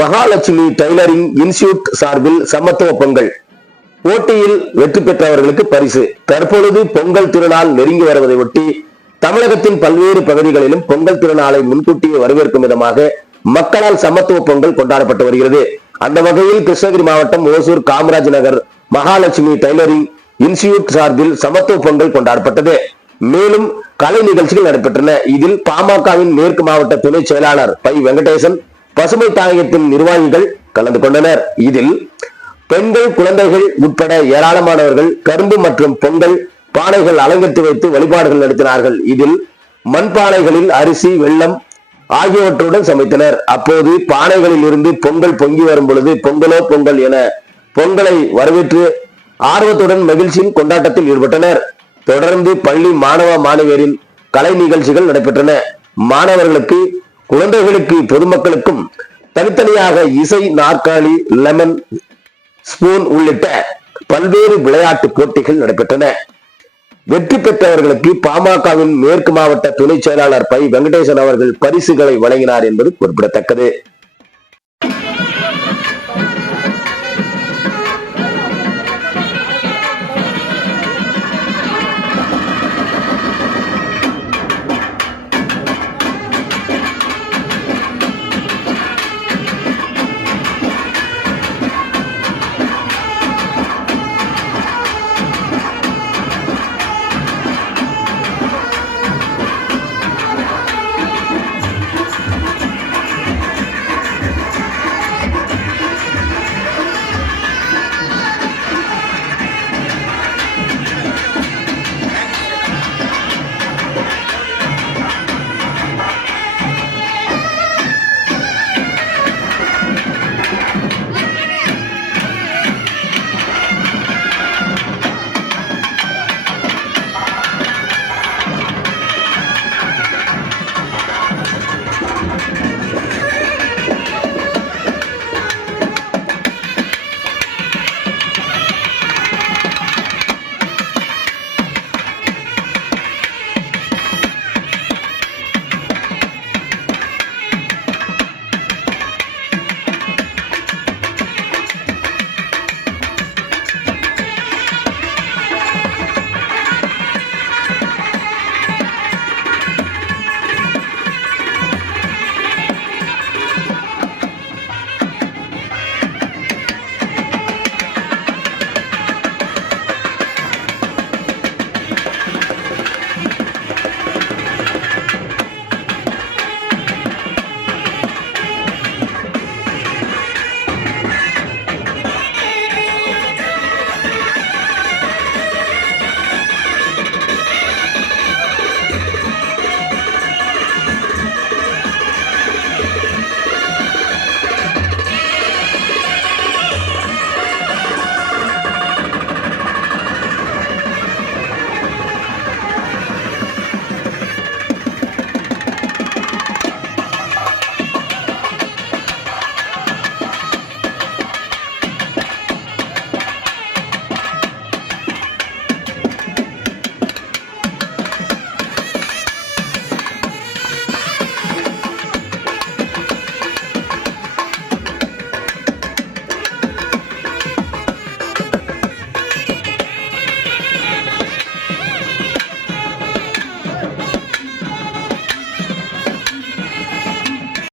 Mahalakshmi tailoring institute சார்பில் சமத்துவ பொங்கல் போட்டியில் வெற்றி பெற்றவர்களுக்கு பரிசு. தற்பொழுது பொங்கல் திருநாள் நெருங்கி வருவதை ஒட்டி தமிழகத்தின் பல்வேறு பகுதிகளிலும் பொங்கல் திருநாளை முன்கூட்டியே வரவேற்கும் விதமாக மக்களால் சமத்துவ பொங்கல் கொண்டாடப்பட்டு வருகிறது. அந்த வகையில் கிருஷ்ணகிரி மாவட்டம் ஓசூர் காமராஜ் நகர் மகாலட்சுமி டைலரிங் இன்ஸ்டிடியூட் சார்பில் சமத்துவ பொங்கல் கொண்டாடப்பட்டது. மேலும் கலை நிகழ்ச்சிகள் நடைபெற்றன. இதில் பாமகவின் மேற்கு மாவட்ட துணை செயலாளர் பை வெங்கடேசன், பசுமை தாயகத்தின் நிர்வாகிகள் கலந்து கொண்டனர். இதில் பெண்கள், குழந்தைகள் உட்பட ஏராளமானவர்கள் கரும்பு மற்றும் பொங்கல் பானைகள் அலங்கரித்து வைத்து வழிபாடுகள் நடத்தினார்கள். இதில் மண்பானைகளில் அரிசி, வெல்லம் ஆகியவற்றுடன் சமைத்தனர். அப்போது பானைகளில் இருந்து பொங்கல் பொங்கி வரும் பொழுது பொங்கலோ பொங்கல் என பொங்கலை வரவேற்று ஆர்வத்துடன் மகிழ்ச்சியின் கொண்டாட்டத்தில் ஈடுபட்டனர். தொடர்ந்து பள்ளி மாணவ மாணவியரின் கலை நிகழ்ச்சிகள் நடைபெற்றன. மாணவர்களுக்கு, குழந்தைகளுக்கு, பொதுமக்களுக்கும் தனித்தனியாக இசை, நாற்காலி, லெமன் ஸ்பூன் உள்ளிட்ட பல்வேறு விளையாட்டு போட்டிகள் நடைபெற்றன. வெற்றி பெற்றவர்களுக்கு பாமகவின் மேற்கு மாவட்ட துணை செயலாளர் பை வெங்கடேசன் அவர்கள் பரிசுகளை வழங்கினார் என்பது குறிப்பிடத்தக்கது.